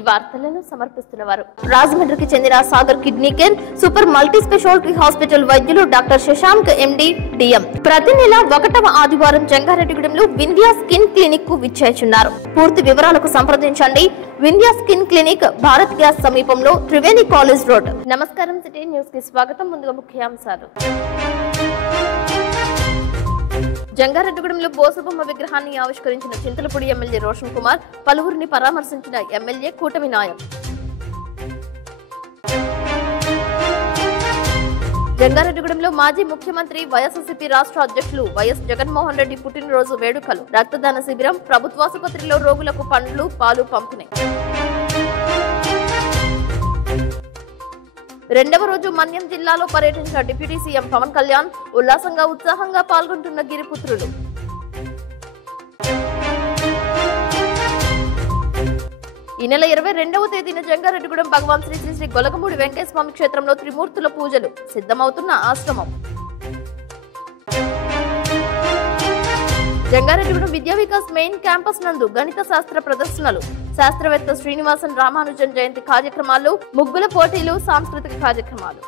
ఈ వార్తలను సమర్పిస్తున్నవారు రాజమండ్రికి చెందిన Sagar kidney care super multi speciality hospital వైద్యులు డాక్టర్ శశాంక్ ఎండి డిఎం ప్రతి నెల 1వ ఆదివారం జంగారెడ్డిగూడెంలో వింధ్యా స్కిన్ క్లినిక్ కు విచ్చేస్తున్నారు. పూర్తి వివరాలకు సంప్రదించండి. Vindhya skin clinic Bharat gas సమీపంలో త్రివేణి కాలేజ్ రోడ్. నమస్కారం, సిటీ న్యూస్ కి స్వాగతం. ముందుగా ముఖ్యాంశాలు. జంగారెడ్డిగూడెంలో బోసబొమ్మ విగ్రహాన్ని ఆవిష్కరించిన చింతలపూడి ఎమ్మెల్యే రోషన్ కుమార్, పలువురిని పరామర్శించిన ఎమ్మెల్యే కూటమి నాయక్. జంగారెడ్డిగూడెంలో మాజీ ముఖ్యమంత్రి వైఎస్ఆర్సీపీ రాష్ట్ర అధ్యక్షులు వైఎస్ జగన్మోహన్ రెడ్డి పుట్టినరోజు వేడుకలు, రక్తదాన శిబిరం, ప్రభుత్వాసుపత్రిలో రోగులకు పండ్లు, పాలు పంపిణీ. రెండవ రోజు మన్యం జిల్లాలో పర్యటించిన డిప్యూటీ సీఎం పవన్ కళ్యాణ్, ఉల్లాసంగా ఉత్సాహంగా పాల్గొంటున్న గిరిపుత్రులు. ఈ నెల 22వ తేదీన జంగారెడ్డిగూడెం భగవాన్ శ్రీ శ్రీ శ్రీ గొలగమూడి వెంకటేశ్వర స్వామి క్షేత్రంలో త్రిమూర్తుల పూజలు, సిద్ధమవుతున్న ఆశ్రమం. జంగారెడ్డిగూడెం విద్యా వికాస్ మెయిన్ క్యాంపస్ నందు గణిత శాస్త్ర ప్రదర్శనలు, శాస్త్రవేత్త శ్రీనివాసన్ రామానుజన్ జయంతి కార్యక్రమాలు, ముగ్గుల పోటీలు, సాంస్కృతిక కార్యక్రమాలు.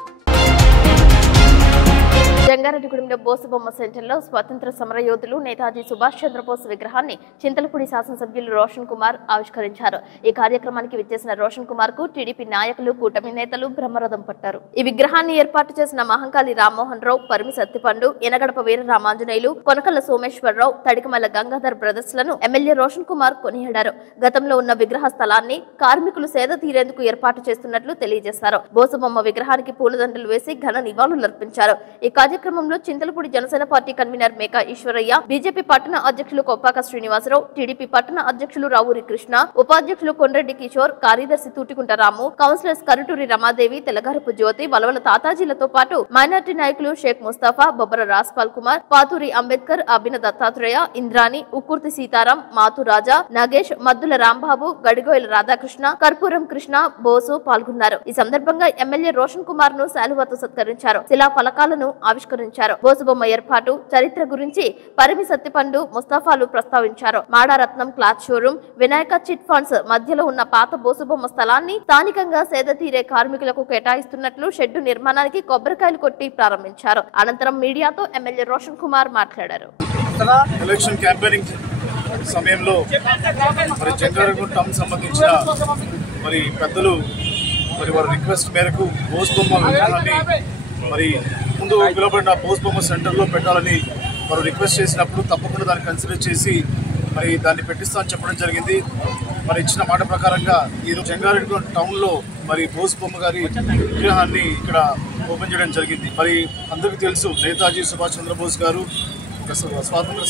జంగారెడ్డిగూడెంలో బోసబొమ్మ సెంటర్లో స్వాతంత్ర సమరయోధులు నేతాజీ సుభాష్ చంద్రబోస్ విగ్రహాన్ని చింతలపూడి శాసనసభ్యులు రోషన్ కుమార్ ఆవిష్కరించారు. ఈ కార్యక్రమానికి విచ్చేసిన రోషన్ కుమార్ కు టీడీపీ నాయకులు, కూటమి నేతలు బ్రహ్మరథం పట్టారు. ఈ విగ్రహాన్ని ఏర్పాటు చేసిన మహంకాళి రామ్మోహన్ రావు, పరిమి సత్తిపండు, ఎనగడప వీర రామాంజనేయులు, కొనకల్ల సోమేశ్వరరావు, తడికమల్ల గంగాధర్ బ్రదర్స్ లను ఎమ్మెల్యే రోషన్ కుమార్ కొనియాడారు. గతంలో ఉన్న విగ్రహ స్థలాన్ని కార్మికులు సేద తీరేందుకు ఏర్పాటు చేస్తున్నట్లు తెలియజేశారు. బోసబొమ్మ విగ్రహానికి పూలదండలు వేసి ఘన నివాళులర్పించారు. ఈ కార్యక్రమంలో Chintalapudi Janasena party convener Meka Eswaraiah, BJP పట్టణ అధ్యక్షులు కొప్పాక శ్రీనివాసరావు, టీడీపీ పట్టణ అధ్యక్షులు రావూరి కృష్ణ, ఉపాధ్యక్షులు కొండ్రెడ్డి కిషోర్, కార్యదర్శి తూటికుంట రాము, కౌన్సిలర్స్ కరుటూరి రమాదేవి, తెలగారపు జ్యోతి, వలవల తాతాజీలతో పాటు మైనార్టీ నాయకులు షేక్ ముస్తాఫా, బొబ్బర రాజ్పాల్ కుమార్, పాతూరి అంబేద్కర్, అభిన దత్తాత్రేయ, ఇంద్రాణి, ఉక్కుర్తి సీతారాం, మాతు రాజా, నగేష్, మద్దుల రాంబాబు, గడిగోయల రాధాకృష్ణ, కర్పూరం కృష్ణ, బోసు పాల్గొన్నారు. ఈ సందర్భంగా ఎమ్మెల్యే రోషన్ కుమార్ ను శాలువాతో సత్కరించారు. శిలా ఫలకాలను ఆవిష్కరించారు. బోసుబొమ్మ ఏర్పాటు, చరిత్ర గురించి పరిమి సత్తిపండు, ముస్తాఫాలు ప్రస్తావించారు. Madaratnam cloth showroom, Vinayaka chit funds మధ్యలో ఉన్న పాత బోసుబొమ్మ స్థలాన్ని స్థానికంగా సేద తీరే కార్మికులకు కేటాయిస్తున్నట్లు షెడ్డు నిర్మాణానికి కొబ్బరికాయలు కొట్టి ప్రారంభించారు. అనంతరం మీడియాతో ఎమ్మెల్యే రోషన్ కుమార్ మాట్లాడారు. ఎలక్షన్ క్యాంపెయినింగ్ సమయంలో మరి జంగారెడ్డిగూడెం టౌన్ సంబంధించిన మరి పెద్దలు మరి వారి రిక్వెస్ట్ మేరకు బోసుబొమ్మ విగ్రహాన్ని మరి ముందు పిలువబడిన బోసుబొమ్మ సెంటర్లో పెట్టాలని వారు రిక్వెస్ట్ చేసినప్పుడు తప్పకుండా దాన్ని కన్సిడర్ చేసి మరి దాన్ని పెట్టిస్తామని చెప్పడం జరిగింది. మరి ఇచ్చిన మాట ప్రకారంగా ఈరోజు జంగారెడ్డిగూడెం టౌన్లో మరి బోసుబొమ్మ గారి విగ్రహాన్ని ఇక్కడ ఓపెన్ చేయడం జరిగింది. మరి అందరికీ తెలుసు, నేతాజీ సుభాష్ చంద్రబోస్ గారు స్వాతంత్ర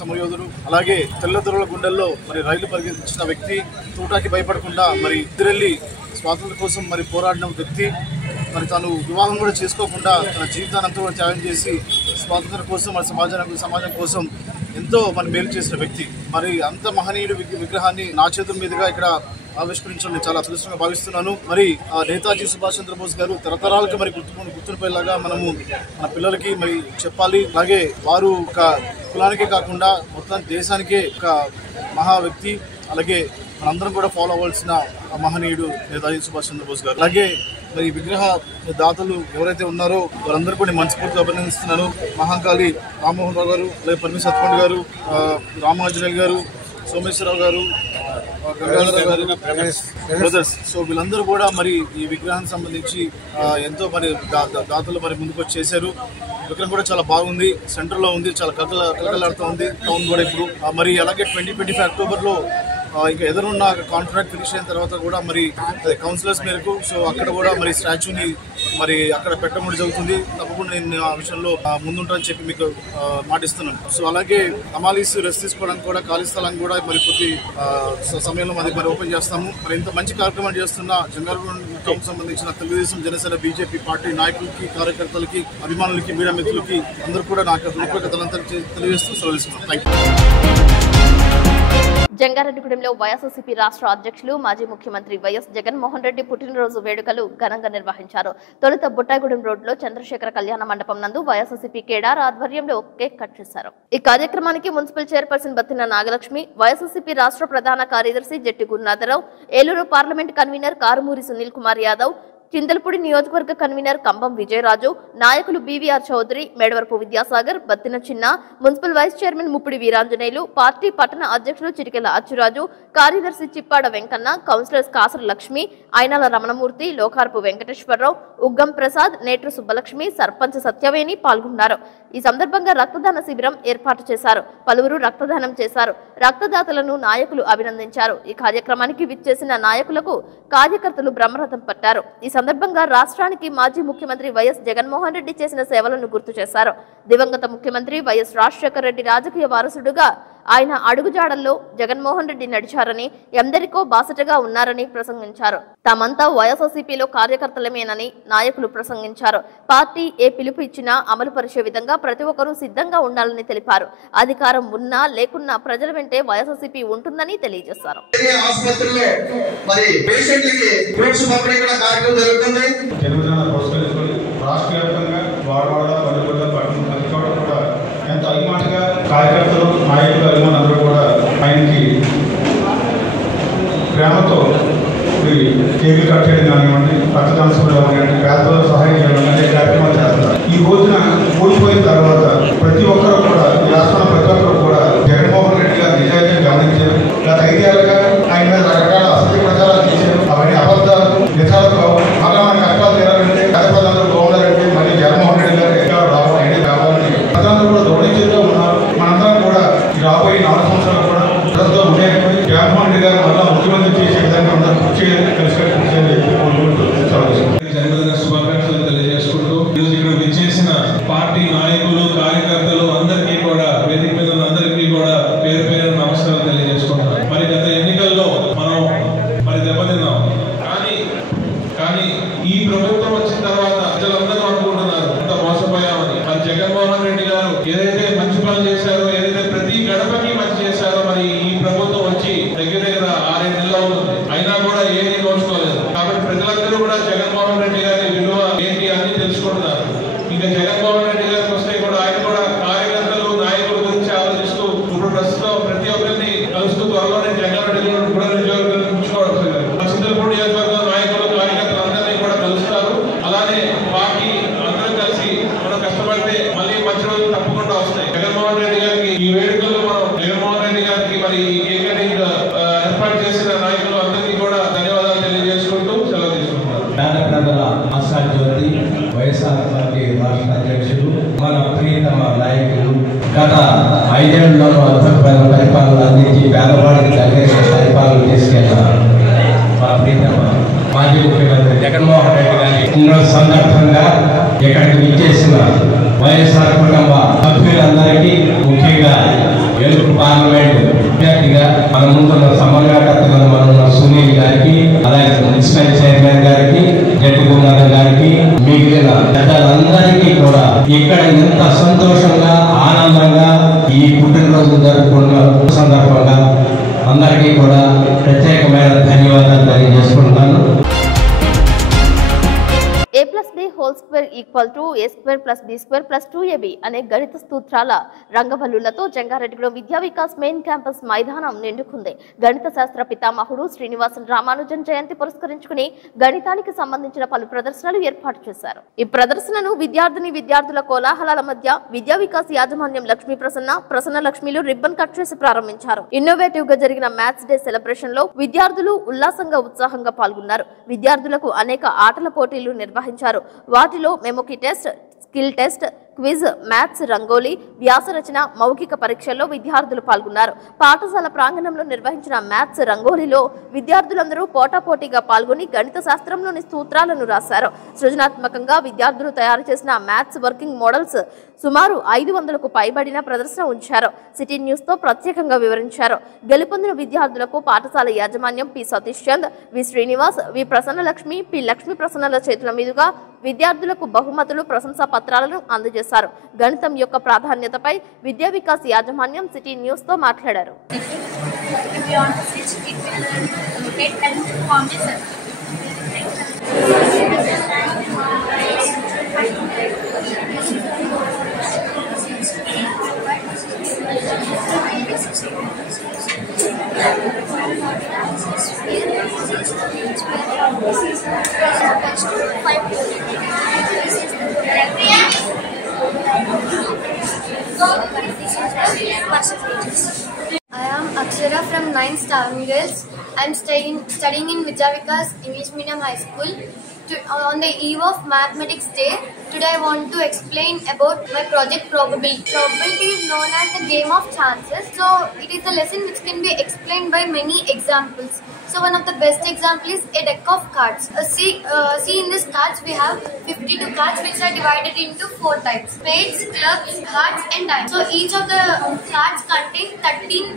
సమరయోధుడు, అలాగే తెల్లదొరల గుండెల్లో మరి రైలు పరిగెత్తించిన వ్యక్తి, తూటాకి భయపడకుండా మరి ఇద్దరెళ్ళి స్వాతంత్రం కోసం మరి పోరాడిన వ్యక్తి. మరి తాను వివాహం కూడా చేసుకోకుండా తన జీవితాన్ని అంతా కూడా త్యాగం చేసి స్వాతంత్రం కోసం మరి సమాజం కోసం ఎంతో మరి మేలు చేసిన వ్యక్తి. మరి అంత మహనీయుడు విగ్రహాన్ని నా చేతుల మీదుగా ఇక్కడ ఆవిష్కరించడం నేను చాలా అదృష్టంగా భావిస్తున్నాను. మరి నేతాజీ సుభాష్ చంద్రబోస్ గారు తరతరాలకి మరి గుర్తుండిపోయేలాగా మనము మన పిల్లలకి మరి చెప్పాలి. అలాగే వారు ఒక కులానికే కాకుండా మొత్తం దేశానికే ఒక మహా వ్యక్తి. అలాగే మనందరం కూడా ఫాలో అవ్వాల్సిన మహనీయుడు నేతాజీ సుభాష్ చంద్రబోస్ గారు. అలాగే మరి విగ్రహ దాతలు ఎవరైతే ఉన్నారో వారందరూ కూడా మనస్ఫూర్తిగా అభినందిస్తున్నాను. మహంకాళి రామ్మోహన్ రావు గారు, అలాగే పరిమి సత్తిపండు గారు, రామాంజనేయులు గారు, సోమేశ్వరరావు గారు, గంగాధర గారు, బ్రదర్స్. సో వీళ్ళందరూ కూడా మరి ఈ విగ్రహానికి సంబంధించి ఎంతో మరి దాతలు మరి ముందుకు వచ్చి చేశారు. విగ్రహం కూడా చాలా బాగుంది, సెంటర్ లో ఉంది, చాలా కలకలాడుతూ ఉంది టౌన్ కూడా ఇప్పుడు. మరి అలాగే 2025 అక్టోబర్లో ఇంకా ఎదురున్న కాంట్రాక్ట్ ఫినిష్ అయిన తర్వాత కూడా మరి కౌన్సిలర్స్ మేరకు సో అక్కడ కూడా మరి స్టాచ్యూని మరి అక్కడ పెట్టడం కూడా జరుగుతుంది. తప్పకుండా నేను ఆ విషయంలో ముందుంటానని చెప్పి మీకు మాటిస్తున్నాను. సో అలాగే అమాలీస్ రెస్ట్ తీసుకోవడానికి కూడా ఖాళీ స్థలం కూడా మరి కొద్ది సమయంలో మరి ఓపెన్ చేస్తాము. మరి ఇంత మంచి కార్యక్రమం చేస్తున్న జంగారెడ్డిగూడెం సంబంధించిన తెలుగుదేశం, జనసేన, బీజేపీ పార్టీ నాయకులకి, కార్యకర్తలకి, అభిమానులకి, మీడియా మిత్రులకి అందరూ కూడా నాకు కృతజ్ఞతలు తెలియజేస్తూ సెలవు తీసుకున్నాను. Thank you. జంగారెడ్డిగూడెంలో వైఎస్ఆర్సీపీ రాష్ట్ర అధ్యక్షులు మాజీ ముఖ్యమంత్రి వైఎస్ జగన్మోహన్ రెడ్డి పుట్టినరోజు వేడుకలు ఘనంగా నిర్వహించారు. తొలుత బుట్టాయిగూడెం రోడ్లో చంద్రశేఖర కళ్యాణ మండపం నందు వైఎస్ఆర్సీపీ కేడార్ ఆధ్వర్యంలో కేక్ కట్ చేశారు. ఈ కార్యక్రమానికి municipal chairperson Battina Nagalakshmi, YSRCP రాష్ట్ర ప్రధాన కార్యదర్శి జట్టి గురునాథరావు, ఏలూరు పార్లమెంట్ కన్వీనర్ కారుమూరి సునీల్ కుమార్ యాదవ్, చింతలపూడి నియోజకవర్గ కన్వీనర్ కంబం విజయరాజు, నాయకులు BVR Chowdary, Medavarapu Vidyasagar, Battina Chinna, municipal vice chairman Muppidi Veeranjaneyulu, party పట్టణ అధ్యక్షులు చిటికెల అచ్చురాజు, కార్యదర్శి చిప్పాడ వెంకన్న, కౌన్సిలర్స్ కాసర లక్ష్మి, అయినాల రమణమూర్తి, లోకారపు వెంకటేశ్వరరావు, ఉగ్గం ప్రసాద్, నేట్రు సుబ్బలక్ష్మి, సర్పంచ్ సత్యవేణి పాల్గొన్నారు. ఈ సందర్భంగా రక్తదాన శిబిరం ఏర్పాటు చేశారు. పలువురు రక్తదానం చేశారు. రక్తదాతలను నాయకులు అభినందించారు. ఈ కార్యక్రమానికి విచ్చేసిన నాయకులకు కార్యకర్తలు బ్రహ్మరథం పట్టారు. ఈ సందర్భంగా రాష్ట్రానికి మాజీ ముఖ్యమంత్రి వైఎస్ జగన్మోహన్ రెడ్డి చేసిన సేవలను గుర్తు చేశారు. దివంగత ముఖ్యమంత్రి వైఎస్ రాజశేఖర రెడ్డి రాజకీయ వారసుడుగా ఆయన అడుగుజాడల్లో జగన్మోహన్ రెడ్డి నడిచారని, ఎందరికో బాసటగా ఉన్నారని ప్రసంగించారు. తామంతా వైఎస్ఆర్సీపీలో కార్యకర్తలమేనని నాయకులు ప్రసంగించారు. పార్టీ ఏ పిలుపు ఇచ్చినా అమలు పరిచే విధంగా ప్రతి ఒక్కరూ సిద్ధంగా ఉండాలని తెలిపారు. అధికారం ఉన్నా లేకున్నా ప్రజల వెంటే వైఎస్ఆర్సీపీ ఉంటుందని తెలియజేశారు. ఎంత అభిమానంగా కార్యకర్తలు, నాయకులు, అభిమానులందరూ కూడా ఆయనకి ప్రేమతో కేకులు కట్ చేయడం కానివ్వండి, రక్తదాన శిబిరాలు కానివ్వండి, పేదల సహాయం చేయడం అనే కార్యక్రమాలు చేస్తారు. ఈ రోజున ఓడిపోయిన తర్వాత ప్రతి ఒక్కరు కూడా, ఈ రాష్ట్రంలో ప్రతి ఒక్కరు కూడా జగన్మోహన్ రెడ్డి గారు నిజాయితీ గమనించారు. గత 5 ఏళ్ళుగా ఆయన మీద రకరకాల అసత్య ప్రచారాలు చేశారు. అవన్నీ అబద్ధాలు, నిజాలు కావు. మళ్ళా మన కష్టాలు తీరాలంటే కథపదంలో బాగుండాలంటే మళ్ళీ జగన్మోహన్ రెడ్డి గారు ఎక్కడ రావాలని ప్రజలందరూ కూడా దౌర్జన్యంగా ఉన్నారు. మనందరం కూడా రాబోయే 4 సంవత్సరాలు కూడా ప్రజలతో ఉండేటువంటి జగన్మోహన్ రెడ్డి గారు మళ్ళా ముఖ్యమంత్రి చేసే విధంగా అందరూ కృషి చేయాలని జన్మదిన శుభాకాంక్షలు తెలియజేసుకుంటూ ఈరోజు ఇక్కడ విచ్చేసిన పార్టీ నాయకులు, కార్యకర్తలు అందరికీ కూడా, వేదిక మీద అందరికీ కూడా పేరు పేరు నమస్కారాలు తెలియజేసుకుంటున్నాం. మరి గత ఎన్నికల్లో మనం దెబ్బతిన్నాం. కానీ ఈ ప్రభుత్వం వచ్చిన తర్వాత ప్రజలందరూ అనుకుంటున్నారు ఇంత మోసపోయామని. మరి జగన్మోహన్ రెడ్డి గారు ఏదైతే మంచి పనులు చేశారో, ఏదైతే ప్రతి గడపకి మంచి చేశారో, మరి ఈ ప్రభుత్వం వచ్చి దగ్గర 6 నెలలు అవుతుంది, అయినా కూడా ఏది నోచుకోలేదు. కాబట్టి ప్రజలందరూ కూడా జగన్మోహన్ రెడ్డి గారి విలువ ఏంటి అని తెలుసుకుంటున్నారు. ఇంకా జగన్మోహన్ రెడ్డి గారికి వస్తే కూడా ఆయన కూడా కార్యకర్తలు, నాయకుల గురించి ఆలోచిస్తూ ఇప్పుడు ప్రస్తుతం ప్రతి ఒక్కరిని కలుస్తూ త్వరలోనే జగన్మోహన్ రెడ్డి కూడా నియోజకవర్గం చింతలపూడి నియోజకవర్గం నాయకులు, కార్యకర్తలు అందరినీ కూడా కలుస్తారు. అలానే పార్టీ అందరం కలిసి మనం కష్టపడితే మళ్ళీ మంచి రోజులు తప్పకుండా వస్తాయి. జగన్మోహన్ రెడ్డి గారికి ఈ వేడుకల్లో మనం జగన్మోహన్ రెడ్డి గారికి మరి కేక్ కటింగ్ ఏర్పాటు చేసిన నాయకులు అందరికీ కూడా ధన్యవాదాలు తెలియజేసుకుంటూ సెలవు తీసుకుంటున్నారు. పేద ఆశాజ్యోతి, వైఎస్ఆర్ పార్టీ రాష్ట్ర అధ్యక్షులు, మన ప్రియతమ నాయకులు, గత 5 ఏళ్లలో అద్భుతమైన పరిపాలన అందించి పేదవాడికి దగ్గర పరిపాలన తీసుకెళ్లారు మన ప్రియతమ మాజీ ముఖ్యమంత్రి జగన్మోహన్ రెడ్డి గారి పుట్టినరోజు సందర్భంగా ఇక్కడికి విచ్చేసిన వైఎస్ఆర్ కుటుంబ సభ్యులందరికీ, ముఖ్యంగా ఏలూరు పార్లమెంట్ అభ్యర్థిగా మన ముందున్న సమన్వయకర్తగా మన సునీల్ గారికి, అలాగే మున్సిపల్ చైర్మన్ గారికి, జట్టి గురునాథ్ గారికి, మిగిలిన పెద్దలందరికీ కూడా ఇక్కడ ఎంత సంతోషంగా, ఆనందంగా ఈ పుట్టినరోజు జరుపుకున్న సందర్భంగా అందరికీ కూడా ప్రత్యేకమైన ధన్యవాదాలు తెలియజేసుకుంటున్నాను. A+B²=A²+B² + 2AB అనే గణిత సూత్రాల రంగవల్లులతో జంగారెడ్డిగూడెం విద్యా వికాస్ మెయిన్ క్యాంపస్ మైదానం నిండుకుంది. గణిత శాస్త్ర పితామహుడు శ్రీనివాసన్ రామానుజన్ జయంతి పురస్కరించుకుని గణితానికి సంబంధించిన పలు ప్రదర్శనలు ఏర్పాటు చేశారు. ఈ ప్రదర్శనను విద్యార్థుల కోలాహలాల మధ్య విద్యా వికాస్ యాజమాన్యం లక్ష్మీ ప్రసన్న లక్ష్మిలు రిబ్బన్ కట్ చేసి ప్రారంభించారు. ఇన్నోవేటివ్ గా జరిగిన మ్యాథ్స్ డే సెలబ్రేషన్ లో విద్యార్థులు ఉల్లాసంగా, ఉత్సాహంగా పాల్గొన్నారు. విద్యార్థులకు అనేక ఆటల పోటీలు నిర్వహించారు. వాటిలో మెమోకి test, skill test, quiz, maths, rangoli, వ్యాసరచన, మౌఖిక పరీక్షల్లో విద్యార్థులు పాల్గొన్నారు. పాఠశాల ప్రాంగణంలో నిర్వహించిన మ్యాథ్స్ రంగోలీలో విద్యార్థులందరూ పోటాపోటీగా పాల్గొని గణిత శాస్త్రంలోని సూత్రాలను రాశారు. సృజనాత్మకంగా విద్యార్థులు తయారు చేసిన మ్యాథ్స్ వర్కింగ్ మోడల్స్ సుమారు 500కు పైబడిన ప్రదర్శన ఉంచారు. సిటీ న్యూస్ తో ప్రత్యేకంగా వివరించారు. గెలుపొందిన విద్యార్థులకు పాఠశాల యాజమాన్యం పి సతీష్ చంద్, వి శ్రీనివాస్, వి ప్రసన్నలక్ష్మి, పి లక్ష్మీ ప్రసన్నల చేతుల మీదుగా విద్యార్థులకు బహుమతులు, ప్రశంసా పత్రాలను అందజేశారు. గణితం యొక్క ప్రాధాన్యతపై విద్యా వికాస్ యాజమాన్యం సిటీ న్యూస్ తో మాట్లాడారు. if you want to switch, it will get and form a circle. I am Akshara from 9th Star Girls. I am studying in Vijayavika's English Medium High School. On the eve of Mathematics Day, today I want to explain about my project Probability. Probability is known as the game of chances. So it is a lesson which can be explained by many examples. So one of the best example is a deck of cards. See in this cards we have 52 cards which are divided into 4 types: spades, clubs, hearts and diamonds. So each of the cards contain 13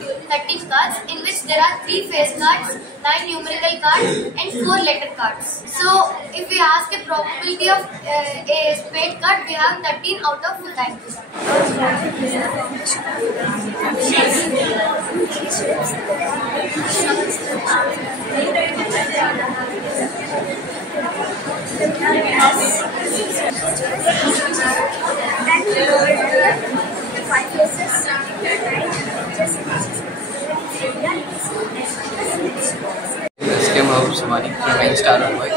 cards, in which there are 3 face cards, 9 numerical cards and 4 letter cards. So if we ask a probability of a spade card, we have 13 out of 90. Came out Samani from 9th Star Boy,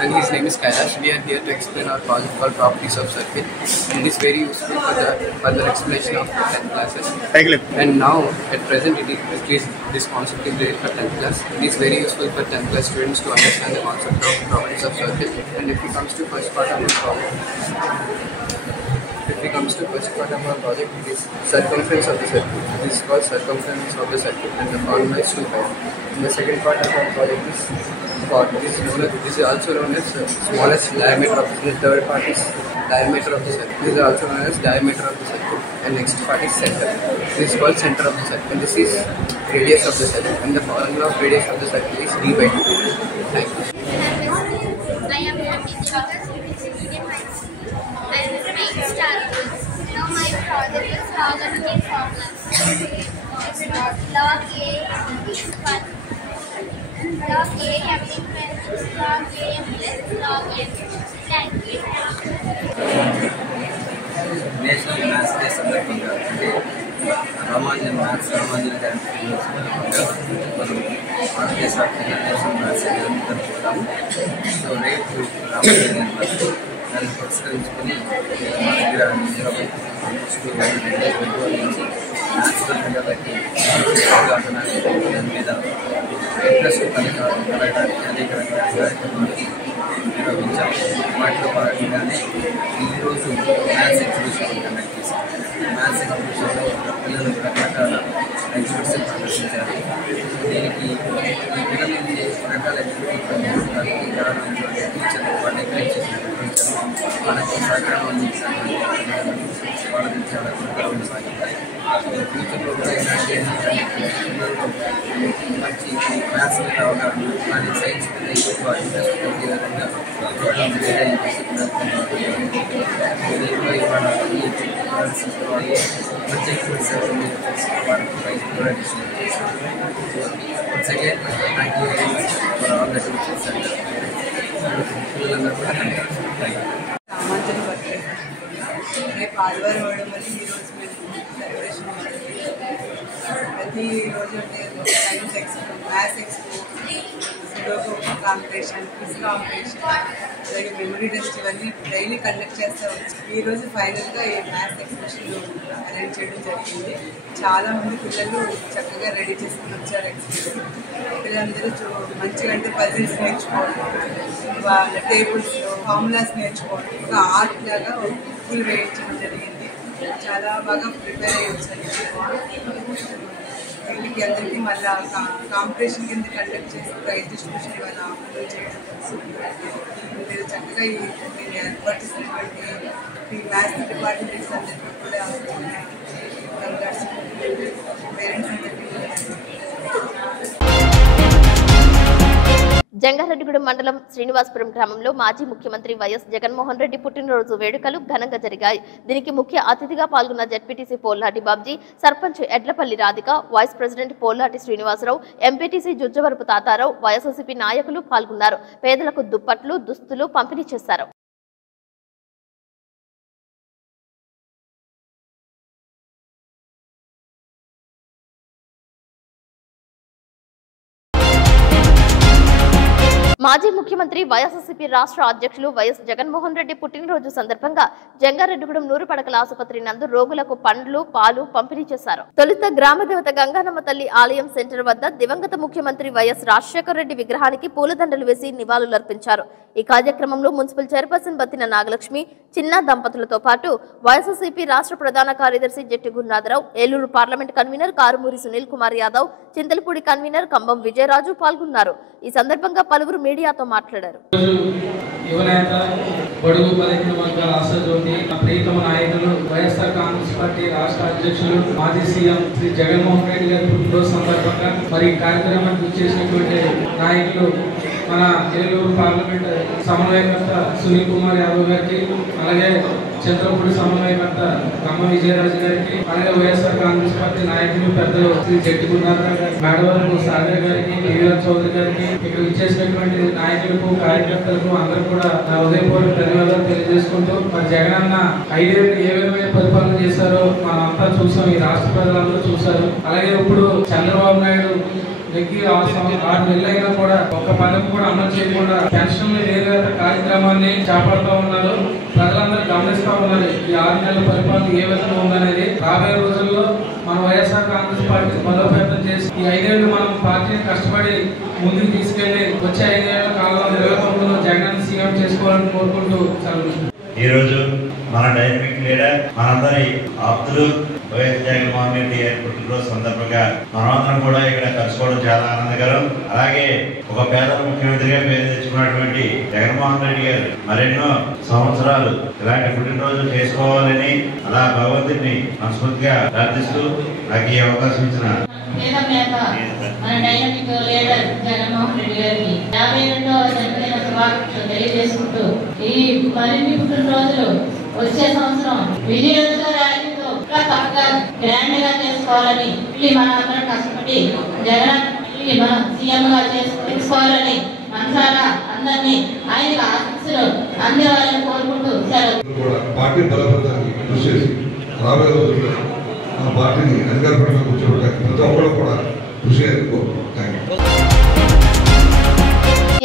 and his name is Kailash. We are here to explain our project called Properties of Circle. It is very useful for the further explanation of 10th classes. And now, at present, this concept is there for 10th class. It is very useful for 10th class students to understand the concept of Properties of Circle. And if it comes to first part of our project, it is circumference of the circle. It is called circumference of the circle, and the formula is 2 pi. And the second part of our project is chord. This is also known as smallest diameter of the third part is diameter of the circle. This is also known as diameter of the circle. And next part is center. This is called center of the circle. And this is radius of the circle. And the formula of radius of the circle is d by 2. Thank you. I am from Medium High School. I am from 9th Star Girls. Now my project is logarithmic formulas. Log A is 1. Log A everything presents log A plus log M. Thank you. National maths day సందర్భంగా అంటే రామాంజన్ గారి మనం భారతదేశ వ్యాప్తంగా national maths day జరుపుకుంటాము. So రేపు రామాంజన్ గారి దాన్ని పురస్కరించుకొని మా దగ్గర మ్యాథ్స్ పిల్లలకి అవగాహన దాని మీద ఇంట్రెస్ట్ కలగడానికి అనేక రకాల కార్యక్రమాలు నిర్వహించాము. వాటిలో భాగంగానే ఈరోజు మ్యాథ్స్ ఎగ్జిబిషన్ కండక్ట్ చేశాం. మ్యాథ్స్ ఎగ్జిబిషన్లో పిల్లలు రకరకాల ఎగ్జిబిట్స్ ప్రదర్శించారు. దీనికి ఈ పిల్లలకి రకాల ఎగ్జిబిషన్ ప్రదర్శించడానికి కారణమైనటువంటి టీచర్లు వాళ్ళు ఎంకరేజ్ చేసినటువంటి టీచర్లు వాళ్ళకి సహకారం అందించినటువంటి వాళ్ళకి చాలా కృతజ్ఞతలు సాగించాయి. ఫ్యూచర్లో కూడా ఇలాంటి పిల్లలు మంచి మ్యాథ్స్ మీద అవగాహన కానీ సైన్స్ మీద ఎక్కువ ఇంట్రెస్ట్ కలిగే విధంగా మంచి ఎక్స్పీరియన్స్ వారికి ప్రైజ్ కూడా డిస్ట్రిబ్యూట్ చేశారు. Once again thank you very much for all the teachers and పిల్లలందరూ కూడా థ్యాంక్ యూ. రామాంజన్ బర్త్డే రేపు ఆదివారం అవ్వడం వల్ల ఈరోజు మేము సెలబ్రేషన్ ప్రతిరోజు అంటే science expo, maths expo, sudoku competition, quiz competition, అలాగే మెమరీ టెస్ట్ ఇవన్నీ డైలీ కండక్ట్ చేస్తూ వచ్చి ఈరోజు ఫైనల్గా ఈ మ్యాథ్స్ ఎగ్జిబిషన్ అరేంజ్ చేయడం జరిగింది. చాలామంది పిల్లలు చక్కగా రెడీ చేసుకుని వచ్చారు. ఎగ్జిబిషన్ పిల్లలందరూ మంచిగా అంటే పజిల్స్ నేర్చుకోవడం, వాళ్ళ టేబుల్స్ ఫార్ములాస్ నేర్చుకోవడం, ఒక ఆర్ట్ లాగా ఫుల్ వేయించడం జరిగింది. చాలా బాగా ప్రిపేర్ అయ్యి వచ్చారు. వీళ్ళకి అందరికీ మళ్ళీ కాంపిటీషన్ కింద కండక్ట్ చేసి ప్రైజ్ డిస్ట్రిబ్యూషన్ ఇవాళ ఆఫర్ చేయడం. మీరు చక్కగా మీరు ఏర్పాటు చేసినటువంటి ఈ మ్యాథ్స్ డిపార్ట్మెంట్స్ అందరికీ కూడా పేరెంట్స్ అందరికీ జంగారెడ్డిగూడెం మండలం శ్రీనివాసపురం గ్రామంలో మాజీ ముఖ్యమంత్రి వైఎస్ జగన్మోహన్ రెడ్డి పుట్టినరోజు వేడుకలు ఘనంగా జరిగాయి. దీనికి ముఖ్య అతిథిగా పాల్గొన్న ZPTC Pollati Babji, sarpanch Edlapalli Radhika, vice president Pollati Srinivasa Rao, MPTC Jujjavarapu Tata Rao, YSRCP నాయకులు పాల్గొన్నారు. పేదలకు దుప్పట్లు, దుస్తులు పంపిణీ చేశారు. మాజీ ముఖ్యమంత్రి వైఎస్ఆర్సీపీ రాష్ట్ర అధ్యక్షులు వైఎస్ జగన్మోహన్ రెడ్డి పుట్టినరోజు సందర్భంగా జంగారెడ్డిగూడెం 100 పడకల ఆసుపత్రి నందు రోగులకు పండ్లు, పాలు పంపిణీ చేశారు. తొలుత గ్రామదేవత గంగానమ్మ తల్లి ఆలయం సెంటర్ వద్ద దివంగత ముఖ్యమంత్రి వైఎస్ రాజశేఖర రెడ్డి విగ్రహానికి పూలదండలు వేసి నివాళులర్పించారు. ఈ కార్యక్రమంలో మున్సిపల్ చైర్పర్సన్ బత్తిన నాగలక్ష్మి, చిన్న దంపతులతో పాటు వైఎస్ఆర్సీపీ రాష్ట్ర ప్రధాన కార్యదర్శి Jatti Gurunatha Rao, Eluru parliament convener Karumuri Sunil Kumar Yadav, Chintalapudi convener Kambam Vijayaraju పాల్గొన్నారు. ఈ సందర్భంగా పలువురు మీడియాతో మాట్లాడారు. యువనేత, బడుగు బలహీన వర్గాల ఆశాజ్యోతి, ప్రియతమ నాయకులు, వైఎస్ఆర్ కాంగ్రెస్ పార్టీ రాష్ట్ర అధ్యక్షులు, మాజీ సీఎం శ్రీ జగన్మోహన్ రెడ్డి గారి పుట్టినరోజు సందర్భంగా మరి కార్యక్రమానికి చేసినటువంటి నాయకులు మన ఏలూరు పార్లమెంట్ సమన్వయకర్త సునీల్ కుమార్ యాదవ్ గారికి, అలాగే చింతలపూడి సమన్వయకర్త కమ్మ విజయరాజు గారికి, అలాగే వైఎస్ఆర్ కాంగ్రెస్ పార్టీ నాయకులు పెద్దలు శ్రీ జట్టి గురునాథరావు గారికి, మేడవరపు సాగర్ గారికి, కేవీఆర్ చౌదరి గారికి, ఇక్కడ ఇచ్చేసినటువంటి నాయకులకు, కార్యకర్తలకు అందరూ కూడా నా హృదయపూర్వక ధన్యవాదాలు తెలియజేసుకుంటూ మరి జగన్ అన్న 5 ఏళ్ళు ఏ విధమైన పరిపాలన చేశారో మనంతా చూసాం, ఈ రాష్ట్ర ప్రజలందరూ చూశారు. అలాగే ఇప్పుడు చంద్రబాబు నాయుడు 6 నెలలైనా కూడా ఒక్క పథకం కూడా అమలు చేయకుండా పెన్షన్లు ఏదైతే కార్యక్రమాన్ని చేపడుతూ ఉన్నారు. ప్రజలందరూ గమనిస్తూ ఉన్నారు ఈ 6 నెలల పరిపాలన ఏ విధంగా ఉందనేది. రాబోయే రోజుల్లో మన వైఎస్ఆర్ కాంగ్రెస్ పార్టీ బలోపేతం చేసి ఈ 5 ఏళ్ళు మనం పార్టీని కష్టపడి ముందుకు తీసుకెళ్లి వచ్చే 5 ఏళ్ల కాలంలో 2029లో జగన్ సీఎం చేసుకోవాలని కోరుకుంటూ సెలవు. ఈ రోజు మన డైనమిక్ లీడర్, మనందరి ఆప్తులు వైఎస్ జగన్మోహన్ రెడ్డి గారి పుట్టినరోజు సందర్భంగా మనమందరం కూడా ఇక్కడ కలుసుకోవడం చాలా ఆనందకరం. అలాగే ఒక పేద ముఖ్యమంత్రిగా పేరు తెచ్చుకున్నటువంటి జగన్మోహన్ రెడ్డి గారు మరెన్నో సంవత్సరాలు ఇలాంటి పుట్టినరోజు చేసుకోవాలని అలా భగవంతుడిని మనస్ఫూర్తిగా ప్రార్థిస్తూ నాకు ఈ అవకాశం ఇచ్చిన మన డైనమిక్ లీడర్ జగన్మోహన్ రెడ్డి గారికి 52వ జన్మదిన శుభాకాంక్షలు తెలియజేసుకుంటూ ఈ మరిన్ని పుట్టినరోజులు వచ్చే సంవత్సరం విజయోత్సవ ర్యాలీతో తప్పగా గ్రాండ్ గా చేసుకోవాలని మన అందరం కష్టపడి జగన్ మనం సీఎం గా చేసుకోవాలని మనసారా అందరినీ ఆయన ఆశీస్సులు అందేవాలని కోరుకుంటూ పార్టీ బలోపేతానికి కృషి చేసి రాబోయే రోజుల్లో మన పార్టీని అధికారపరంగా కూర్చోబెట్టాలి. ప్రతి ఒక్కరు కూడా కృషి చేసుకోవాలి.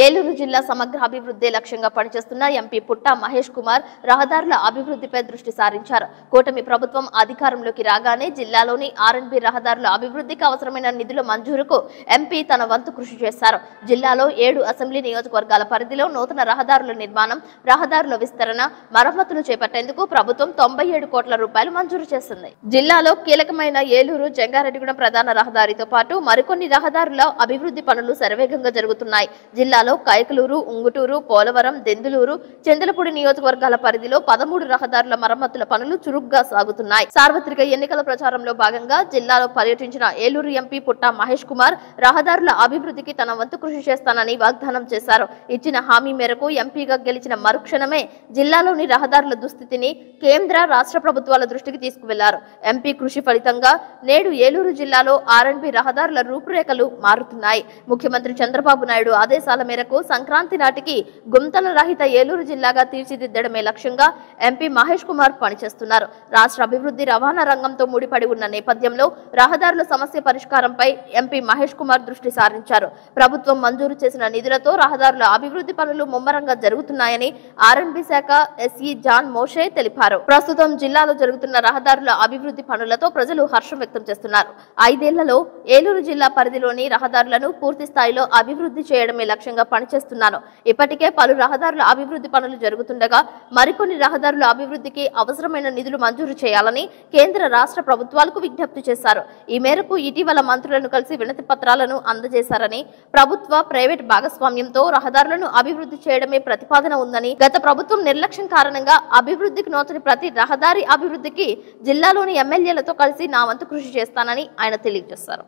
ఏలూరు జిల్లా సమగ్ర అభివృద్ధి లక్ష్యంగా పనిచేస్తున్న ఎంపీ పుట్టా మహేష్ కుమార్ రహదారుల అభివృద్ధిపై దృష్టి సారించారు. కూటమి ప్రభుత్వం అధికారంలోకి రాగానే జిల్లాలోని R&B రహదారుల అభివృద్ధికి అవసరమైన నిధుల మంజూరుకు ఎంపీ తన వంతు కృషి చేశారు. జిల్లాలో 7 అసెంబ్లీ నియోజకవర్గాల పరిధిలో నూతన రహదారుల నిర్మాణం, రహదారుల విస్తరణ, మరమ్మతులు చేపట్టేందుకు ప్రభుత్వం 97 కోట్ల రూపాయలు మంజూరు చేసింది. జిల్లాలో కీలకమైన ఏలూరు జంగారెడ్డిగూడెం ప్రధాన రహదారితో పాటు మరికొన్ని రహదారుల అభివృద్ధి పనులు శరవేగంగా జరుగుతున్నాయి. జిల్లాలో కైకలూరు, ఉంగుటూరు, పోలవరం, దెందులూరు, చందలపూడి నియోజకవర్గాల పరిధిలో 13 రహదారుల మరమ్మతుల పనులు చురుగ్గా సాగుతున్నాయి. సార్వత్రిక ఎన్నికల ప్రచారంలో భాగంగా జిల్లాలో పర్యటించిన ఏలూరు ఎంపీ పుట్టా మహేష్ కుమార్ రహదారుల అభివృద్ధికి తన వంతు కృషి చేస్తానని వాగ్దానం చేశారు. ఇచ్చిన హామీ మేరకు ఎంపీగా గెలిచిన మరుక్షణమే జిల్లాలోని రహదారుల దుస్థితిని కేంద్ర, రాష్ట్ర ప్రభుత్వాల దృష్టికి తీసుకువెళ్లారు. ఎంపీ కృషి ఫలితంగా నేడు ఏలూరు జిల్లాలో R&B రహదారుల రూపురేఖలు మారుతున్నాయి. ముఖ్యమంత్రి చంద్రబాబు నాయుడు ఆదేశాల మేరకు సంక్రాంతి నాటికి గుంతల రహిత ఏలూరు జిల్లాగా తీర్చిదిద్దడమే లక్ష్యంగా ఎంపీ మహేష్ కుమార్ పనిచేస్తున్నారు. రాష్ట్ర అభివృద్ధి రవాణా రంగంతో ముడిపడి ఉన్న నేపథ్యంలో రహదారుల సమస్య పరిష్కారంపై ఎంపీ మహేష్ కుమార్ దృష్టి సారించారు. ప్రభుత్వం మంజూరు చేసిన నిధులతో రహదారుల అభివృద్ధి పనులు ముమ్మరంగా జరుగుతున్నాయని R&B శాఖ ఎస్ఈ జాన్ మోషే తెలిపారు. ప్రస్తుతం జిల్లాలో జరుగుతున్న రహదారుల అభివృద్ధి పనులతో ప్రజలు హర్షం వ్యక్తం చేస్తున్నారు. 5 ఏళ్లలో ఏలూరు జిల్లా పరిధిలోని రహదారులను పూర్తి స్థాయిలో అభివృద్ధి చేయడమే లక్ష్యంగా పనిచేస్తున్నాను. ఇప్పటికే పలు రహదారుల అభివృద్ధి పనులు జరుగుతుండగా మరికొన్ని రహదారుల అభివృద్ధికి అవసరమైన నిధులు మంజూరు చేయాలని కేంద్ర, రాష్ట్ర ప్రభుత్వాలకు విజ్ఞప్తి చేశారు. ఈ మేరకు ఇటీవల మంత్రులను కలిసి వినతి పత్రాలను అందజేశారని, ప్రభుత్వ, ప్రైవేట్ భాగస్వామ్యంతో రహదారులను అభివృద్ధి చేయడమే ప్రతిపాదన ఉందని, గత ప్రభుత్వం నిర్లక్ష్యం కారణంగా అభివృద్ధికి నోచని ప్రతి రహదారి అభివృద్ధికి జిల్లాలోని ఎమ్మెల్యేలతో కలిసి నా వంతు కృషి చేస్తానని ఆయన తెలియజేశారు.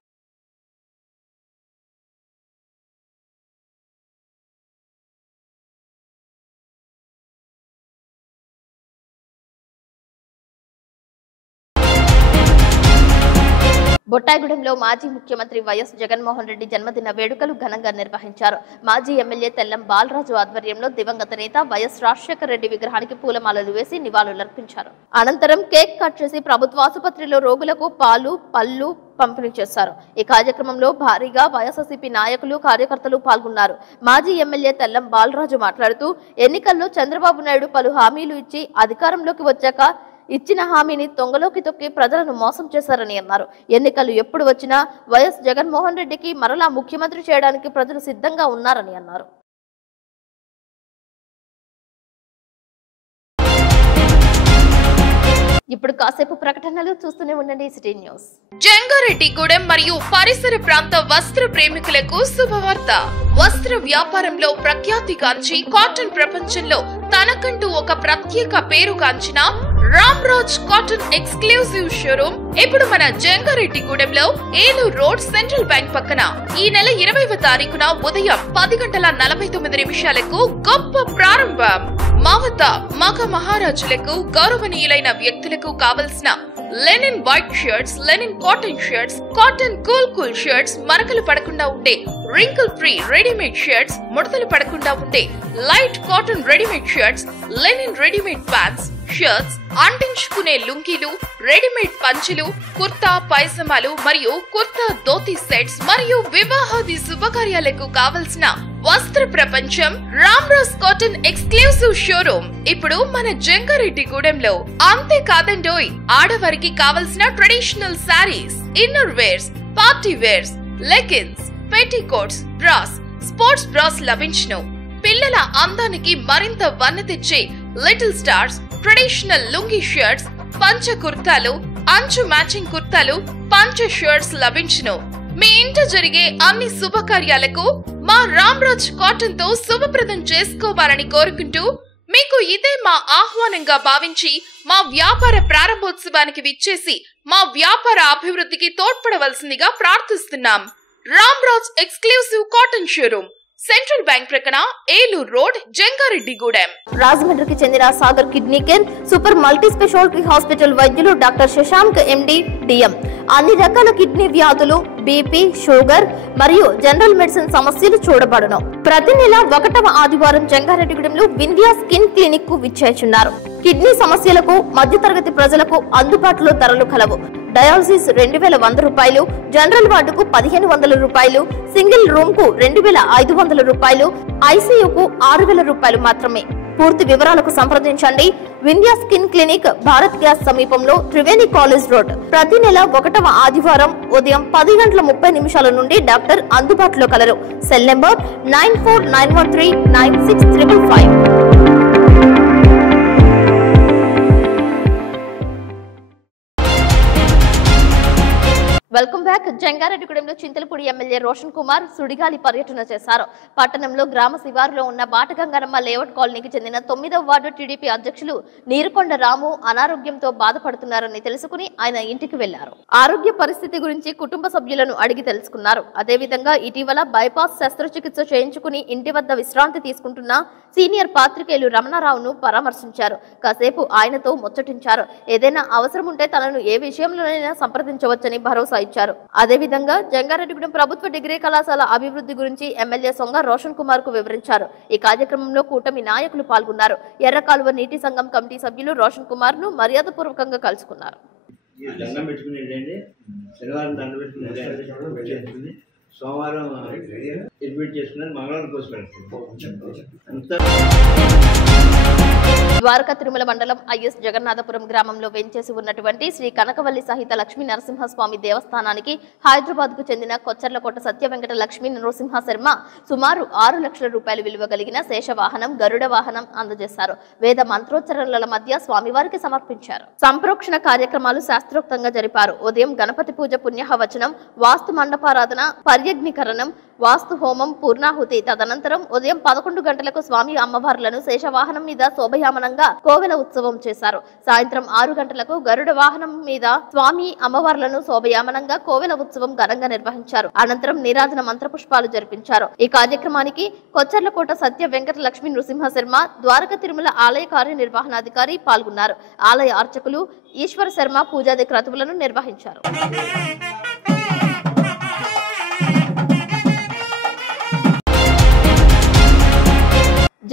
బొట్టాయిగూడెంలో మాజీ ముఖ్యమంత్రి వైఎస్ జగన్మోహన్ రెడ్డి జన్మదిన వేడుకలు ఘనంగా నిర్వహించారు. మాజీ ఎమ్మెల్యే తెల్లం బాలరాజు ఆధ్వర్యంలో దివంగత నేత వైఎస్ రాజశేఖర రెడ్డి విగ్రహానికి పూలమాలలు వేసి నివాళులర్పించారు. అనంతరం కేక్ కట్ చేసి ప్రభుత్వ ఆసుపత్రిలో రోగులకు పాలు, పళ్లు పంపిణీ చేశారు. ఈ కార్యక్రమంలో భారీగా వైఎస్ఆర్సీపీ నాయకులు, కార్యకర్తలు పాల్గొన్నారు. మాజీ ఎమ్మెల్యే తెల్లం బాలరాజు మాట్లాడుతూ ఎన్నికల్లో చంద్రబాబు నాయుడు పలు హామీలు ఇచ్చి అధికారంలోకి వచ్చాక ఇచ్చిన హామీని తొంగలోకి తొక్కి ప్రజలను మోసం చేశారని అన్నారు. ఎన్నికలు ఎప్పుడు వచ్చినా వైఎస్ జగన్మోహన్ రెడ్డికి మరలా ముఖ్యమంత్రి చేయడానికి ప్రజలు సిద్ధంగా ఉన్నారని అన్నారు. ఇప్పుడు కాసేపు ప్రకటనలు చూస్తూనే ఉండండి సిటీ న్యూస్. జంగారెడ్డిగూడెం మరియు పరిసర ప్రాంత వస్త్ర ప్రేమికులకు శుభవార్త. వస్త్ర వ్యాపారంలో ప్రఖ్యాతిగాంచి కాటన్ ప్రపంచంలో తనకంటూ ఒక ప్రత్యేక పేరుగాంచిన రామ్రాజ్ కాటన్ ఎక్స్క్లూజివ్ షోరూమ్ ఇప్పుడు మన జంగారెడ్డిగూడెంలో ఏలూరు రోడ్ సెంట్రల్ బ్యాంక్ పక్కన ఈ నెల 20వ తారీఖున ఉదయం 10:49 గొప్ప ప్రారంభం. మా వద్ద మగ మహారాజులకు, గౌరవనీయులైన వ్యక్తులకు కావలసిన linen white shirts, linen cotton shirts, cotton cool shirts, మరకలు పడకుండా ఉండే రింకిల్ ఫ్రీ రెడీమేడ్ షర్ట్స్, ముడతలు పడకుండా ఉండే light cotton readymade shirts, linen readymade pants, shirts, అంటించుకునే లుంగీలు, రెడీమేడ్ పంచెలు, కుర్తా పైజమాలు మరియు కుర్తా ధోతీ సెట్స్ మరియు వివాహాది శుభకార్యాలకు కావలసిన వస్త్ర ప్రపంచం రామ్రాజ్ కాటన్ ఎక్స్క్లూజివ్ షోరూమ్ ఇప్పుడు మన జంగారెడ్డిగూడెంలో. అంతేకాదండోయ్, ఆడవారికి కావలసిన traditional saris, inner wears, party wears, leggings, petticoats, bras, sports bras లభించును. పిల్లల అందానికి మరింత వన్నె తెచ్చే little stars traditional lungi shirts, పంచ కుర్తాలు, అంచు మ్యాచింగ్ కుర్తాలు, పంచ షర్ట్స్ లభించును. మీ ఇంట జరిగే అన్ని శుభకార్యాలకు మా రామ్రాజ్ కాటన్ తో శుభప్రదం చేసుకోవాలని కోరుకుంటూ మీకు ఇదే మా ఆహ్వానంగా భావించి మా వ్యాపార ప్రారంభోత్సవానికి విచ్చేసి మా వ్యాపార అభివృద్ధికి తోడ్పడవలసిందిగా ప్రార్థిస్తున్నాం. Ramraj exclusive cotton showroom, central bank ప్రక్కన, ఏలూరు రోడ్, జంగారెడ్డిగూడెం. రాజమండ్రికి చెందిన Sagar kidney care super multi speciality hospital వైద్యులు డాక్టర్ శశాంక్ ఎండి డిఎం అన్ని రకాల కిడ్నీ వ్యాధులు, బీపీ, షుగర్ మరియు జనరల్ మెడిసిన్ సమస్యలు చూడబడును. ప్రతి నెల 1వ ఆదివారం జంగారెడ్డిగూడెంలో వింధ్యా స్కిన్ క్లినిక్ కు విచ్చేస్తున్నారు. కిడ్నీ సమస్యలకు మధ్యతరగతి ప్రజలకు అందుబాటులో ధరలు కలవు. డయాలసిస్ 2100 రూపాయలు, జనరల్ వార్డుకు 1500 రూపాయలు, సింగిల్ రూమ్ కు 2500 రూపాయలు, ఐసీయూకు 6000 రూపాయలు మాత్రమే. పూర్తి వివరాలకు సంప్రదించండి. Vindhya skin clinic, Bharat gas సమీపంలో, త్రివేణి కాలేజ్ రోడ్. ప్రతి నెల 1వ ఆదివారం ఉదయం 10:30 నుండి డాక్టర్ అందుబాటులో కలరు. Cell number 9491396555. Welcome back. జంగారెడ్డిగూడెంలో చింతలపూడి ఎమ్మెల్యే రోషన్ కుమార్ సుడిగాలి పర్యటన చేశారు. పట్టణంలో గ్రామ శివారులో ఉన్న బాటగంగారమ్మ లేఅవుట్ కాలనీకి చెందిన 9వ వార్డు టీడీపీ అధ్యక్షులు నీరుకొండ రాము అనారోగ్యంతో బాధపడుతున్నారని తెలుసుకుని ఆయన ఇంటికి వెళ్లారు. ఆరోగ్య పరిస్థితి గురించి కుటుంబ సభ్యులను అడిగి తెలుసుకున్నారు. అదేవిధంగా ఇటీవల బైపాస్ శస్త్రచికిత్స చేయించుకుని ఇంటి వద్ద విశ్రాంతి తీసుకుంటున్న సీనియర్ పాత్రికేయులు రమణారావును పరామర్శించారు. కాసేపు ఆయనతో ముచ్చటించారు. ఏదైనా అవసరం ఉంటే తనను ఏ విషయంలోనైనా సంప్రదించవచ్చని భరోసా ఇచ్చారు. అదేవిధంగా జంగారెడ్డిగూడెం ప్రభుత్వ డిగ్రీ కళాశాల అభివృద్ధి గురించి ఎమ్మెల్యే సొంగ రోషన్ కుమార్ కు వివరించారు. ఈ కార్యక్రమంలో కూటమి నాయకులు పాల్గొన్నారు. ఎర్రకాలువ నీటి సంఘం కమిటీ సభ్యులు రోషన్ కుమార్ ను మర్యాదపూర్వకంగా కలుసుకున్నారు. సోమవారం అడ్మిట్ చేసుకున్నారు, మంగళవారం కోసుకెళ్తారు. ద్వారకా తిరుమల మండలం ఐఎస్ జగన్నాథపురం గ్రామంలో వెంచేసి ఉన్నటువంటి శ్రీ కనకవల్లి సహిత లక్ష్మీ నరసింహస్వామి దేవస్థానానికి హైదరాబాద్ కు చెందిన కొచ్చర్లకోట సత్య వెంకట లక్ష్మీ నరసింహ శర్మ సుమారు 6 లక్షల రూపాయలు విలువ కలిగిన శేషవాహనం, గరుడ వాహనం అందజేశారు. వేద మంత్రోచ్చరణల మధ్య స్వామివారికి సమర్పించారు. సంప్రోక్షణ కార్యక్రమాలు శాస్త్రోక్తంగా జరిపారు. ఉదయం గణపతి పూజ, పుణ్యహవచనం, వాస్తు మండపారాధన, పర్యగ్నికరణం, వాస్తు హోమం, పూర్ణాహుతి. తదనంతరం ఉదయం 11 గంటలకు స్వామి అమ్మవార్లను శేషవాహనం మీద శోభయామనంగా కోవెల ఉత్సవం చేశారు. సాయంత్రం 6 గంటలకు గరుడ వాహనం మీద స్వామి అమ్మవార్లను శోభయామనంగా కోవెల ఉత్సవం ఘనంగా నిర్వహించారు. అనంతరం నీరాజన మంత్రపుష్పాలు జరిపించారు. ఈ కార్యక్రమానికి కొచ్చర్లకోట సత్య వెంకట లక్ష్మీ నృసింహ శర్మ, ద్వారకా తిరుమల ఆలయ కార్యనిర్వహణాధికారి పాల్గొన్నారు. ఆలయ అర్చకులు ఈశ్వర శర్మ పూజాది క్రతువులను నిర్వహించారు.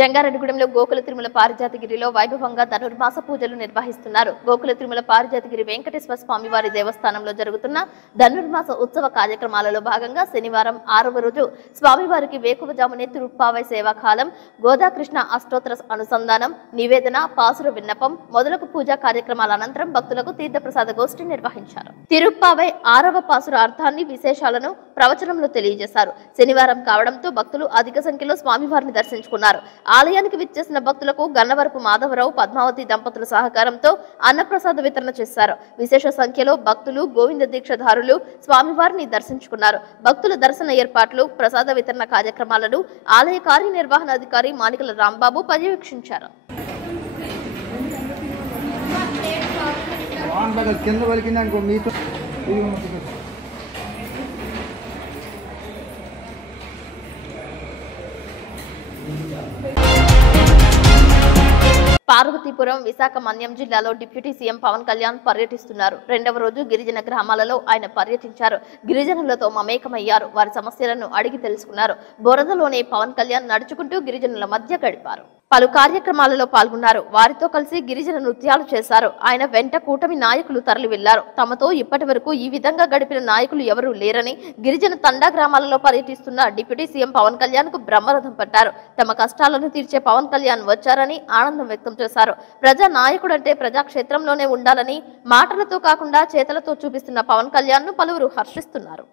జంగారెడ్డిగూడెంలో గోకుల తిరుమల పారిజాతగిరిలో వైభవంగా ధనుర్మాస పూజలు నిర్వహిస్తున్నారు. గోకుల తిరుమల పారిజాతగిరి వెంకటేశ్వర స్వామివారి దేవస్థానంలో జరుగుతున్న ధనుర్మాస ఉత్సవ కార్యక్రమాలలో భాగంగా శనివారం 6వ రోజు స్వామివారికి వేకువజామునే తిరుప్పావై సేవాకాలం, గోదాకృష్ణ అష్టోత్తర అనుసంధానం, నివేదన, పాసుర విన్నపం మొదలగు పూజా కార్యక్రమాల అనంతరం భక్తులకు తీర్థప్రసాద గోష్ఠి నిర్వహించారు. తిరుప్పావై 6వ పాసుర అర్థాన్ని, విశేషాలను ప్రవచనంలో తెలియజేశారు. శనివారం కావడంతో భక్తులు అధిక సంఖ్యలో స్వామివారిని దర్శించుకున్నారు. ఆలయానికి విచ్చేసిన భక్తులకు గన్నవరపు మాధవరావు, పద్మావతి దంపతుల సహకారంతో అన్నప్రసాద వితరణ చేశారు. విశేష సంఖ్యలో భక్తులు, గోవింద దీక్షధారులు స్వామివారిని దర్శించుకున్నారు. భక్తుల దర్శన ఏర్పాట్లు, ప్రసాద వితరణ కార్యక్రమాలను ఆలయ కార్యనిర్వహణాధికారి మానికల రాంబాబు పర్యవేక్షించారు. పార్వతీపురం, విశాఖ, మన్యం జిల్లాలో డిప్యూటీ సీఎం పవన్ కళ్యాణ్ పర్యటిస్తున్నారు. 2వ రోజు గిరిజన గ్రామాలలో ఆయన పర్యటించారు. గిరిజనులతో మమేకమయ్యారు. వారి సమస్యలను అడిగి తెలుసుకున్నారు. బొరదలోనే పవన్ కళ్యాణ్ నడుచుకుంటూ గిరిజనుల మధ్య గడిపారు. పలు కార్యక్రమాలలో పాల్గొన్నారు. వారితో కలిసి గిరిజన నృత్యాలు చేశారు. ఆయన వెంట కూటమి నాయకులు తరలి వెళ్లారు. తమతో ఇప్పటి వరకు ఈ విధంగా గడిపిన నాయకులు ఎవరూ లేరని గిరిజన తండా గ్రామాలలో పర్యటిస్తున్న డిప్యూటీ సీఎం పవన్ కళ్యాణ్ కు బ్రహ్మరథం పట్టారు. తమ కష్టాలను తీర్చే పవన్ కళ్యాణ్ వచ్చారని ఆనందం వ్యక్తం చేశారు. ప్రజా నాయకుడంటే ప్రజాక్షేత్రంలోనే ఉండాలని మాటలతో కాకుండా చేతలతో చూపిస్తున్న పవన్ కళ్యాణ్ ను పలువురు హర్షిస్తున్నారు.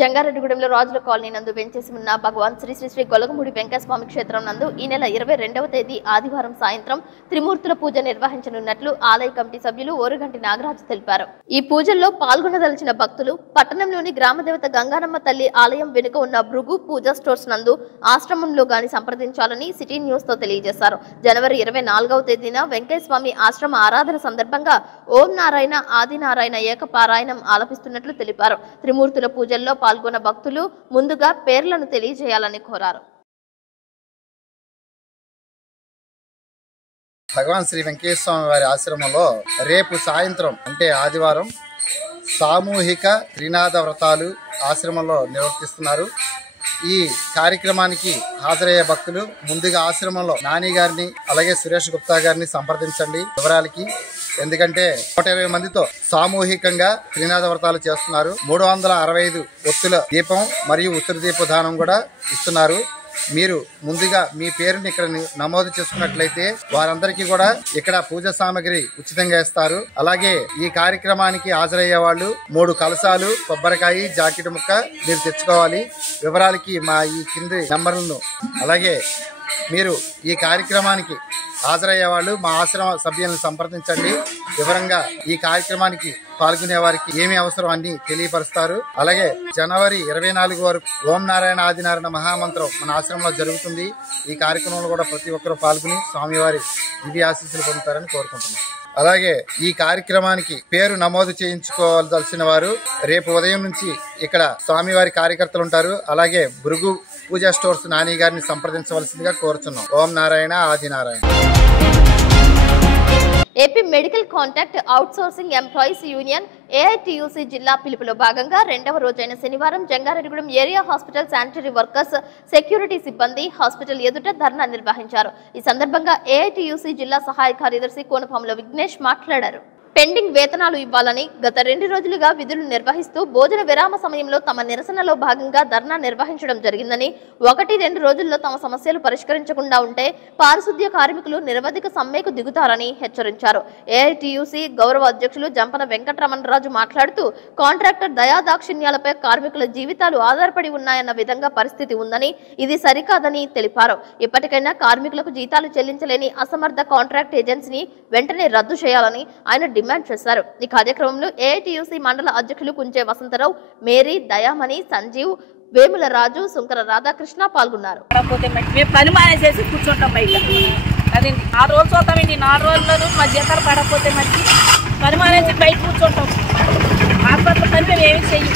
జంగారెడ్డిగూడెంలో రాజుల కాలనీ నందు వెంచేసి ఉన్న భగవాన్ శ్రీ శ్రీ శ్రీ గొలగమూడి వెంకటస్వామి క్షేత్రం నందు ఈ నెల 22వ తేదీ ఆదివారం సాయంత్రం త్రిమూర్తుల పూజ నిర్వహించనున్నట్లు ఆలయ కమిటీ సభ్యులు ఓరుగంటి నాగరాజు తెలిపారు. ఈ పూజల్లో పాల్గొనదలిచిన భక్తులు పట్టణంలోని గ్రామదేవత గంగానమ్మ తల్లి ఆలయం వెనుక ఉన్న భృగు పూజా స్టోర్స్ నందు ఆశ్రమంలో గాని సంప్రదించాలని సిటీ న్యూస్ తో తెలియజేశారు. జనవరి 24వ తేదీన వెంకటస్వామి ఆశ్రమ ఆరాధన సందర్భంగా ఓం నారాయణ ఆదినారాయణ ఏకపారాయణం ఆలపిస్తున్నట్లు తెలిపారు. త్రిమూర్తుల పూజల్లో పాల్గొన్న భక్తులు ముందుగా పేర్లను తెలియజేయాలని కోరారు. భగవాన్ శ్రీ వెంకటేశ్వర స్వామి వారి ఆశ్రమంలో రేపు సాయంత్రం అంటే ఆదివారం సామూహిక త్రినాద వ్రతాలు ఆశ్రమంలో నిర్వర్తిస్తున్నారు. ఈ కార్యక్రమానికి హాజరయ్యే భక్తులు ముందుగా ఆశ్రమంలో నాని గారిని అలాగే సురేష్ గుప్తా గారిని సంప్రదించండి వివరాలకి. ఎందుకంటే 120 మందితో సామూహికంగా త్రినాద వ్రతాలు చేస్తున్నారు. 365 ఒత్తుల దీపం మరియు ఉత్తర దీపదానం కూడా ఇస్తున్నారు. మీరు ముందుగా మీ పేరుని ఇక్కడ నమోదు చేసుకున్నట్లయితే వారందరికీ కూడా ఇక్కడ పూజ సామాగ్రి ఉచితంగా ఇస్తారు. అలాగే ఈ కార్యక్రమానికి హాజరయ్యే వాళ్ళు 3 కలశాలు, కొబ్బరికాయ, జాకెట్ ముక్క మీరు తెచ్చుకోవాలి. వివరాలకి మా ఈ కింది నంబర్లను అలాగే మీరు ఈ కార్యక్రమానికి హాజరయ్యే వాళ్ళు మా ఆశ్రమ సభ్యులను సంప్రదించండి. వివరంగా ఈ కార్యక్రమానికి పాల్గొనే వారికి ఏమి అవసరం అన్ని తెలియపరుస్తారు. అలాగే జనవరి 24 వరకు ఓం నారాయణ ఆదినారాయణ మహామంత్రం మన ఆశ్రమంలో జరుగుతుంది. ఈ కార్యక్రమంలో కూడా ప్రతి ఒక్కరూ పాల్గొని స్వామివారి దివ్య ఆశీస్సులు పొందుతారని కోరుకుంటున్నాం. అలాగే ఈ కార్యక్రమానికి పేరు నమోదు చేయించుకోవాల్సిన వారు రేపు ఉదయం నుంచి ఇక్కడ స్వామివారి కార్యకర్తలు ఉంటారు. అలాగే భృగు పూజా స్టోర్స్ నాని గారిని సంప్రదించవలసిందిగా కోరుచున్నాం. Om Narayana Adinarayana. AP medical contract outsourcing employees union AITUC జిల్లా పిలుపులో భాగంగా 2వ రోజైన శనివారం Jangareddygudem area hospital sanitary workers, security సిబ్బంది హాస్పిటల్ ఎదుట ధర్నా నిర్వహించారు. ఈ సందర్భంగా ఏఐటియుసి జిల్లా సహాయ కార్యదర్శి కోనపాముల విఘ్నేష్ మాట్లాడారు. పెండింగ్ వేతనాలు ఇవ్వాలని గత 2 రోజులుగా విధులు నిర్వహిస్తూ భోజన విరామ సమయంలో తమ నిరసనలో భాగంగా ధర్నా నిర్వహించడం జరిగిందని 1-2 రోజుల్లో తమ సమస్యలు పరిష్కరించకుండా ఉంటే పారిశుద్ధ్య కార్మికులు నిరవధిక సమ్మెకు దిగుతారని హెచ్చరించారు. ఏఐటియుసి గౌరవ అధ్యక్షులు జంపన వెంకటరమణరాజు మాట్లాడుతూ కాంట్రాక్టర్ దయాదాక్షిణ్యాలపై కార్మికుల జీవితాలు ఆధారపడి ఉన్నాయన్న విధంగా పరిస్థితి ఉందని, ఇది సరికాదని తెలిపారు. ఇప్పటికైనా కార్మికులకు జీతాలు చెల్లించలేని అసమర్థ కాంట్రాక్ట్ ఏజెన్సీని వెంటనే రద్దు చేయాలని ఆయన డిమాండ్ చేశారు. ఈ కార్యక్రమంలో ఏఐటియుసి మండల అధ్యక్షులు కుంచే వసంతరావు, మేరీ, దయామణి, సంజీవ్, వేముల రాజు, సుంకర రాధాకృష్ణ పాల్గొన్నారు. పని మానేసేసి కూర్చుంటాం బయట. అదే 4 రోజులు చూద్దామండి, 4 రోజుల్లోనూ మా జీతాలు పడకపోతే మంచి పని మానేసి బయట కూర్చుంటాం. హాస్పిటల్ పని మేము ఏమి చెయ్యి.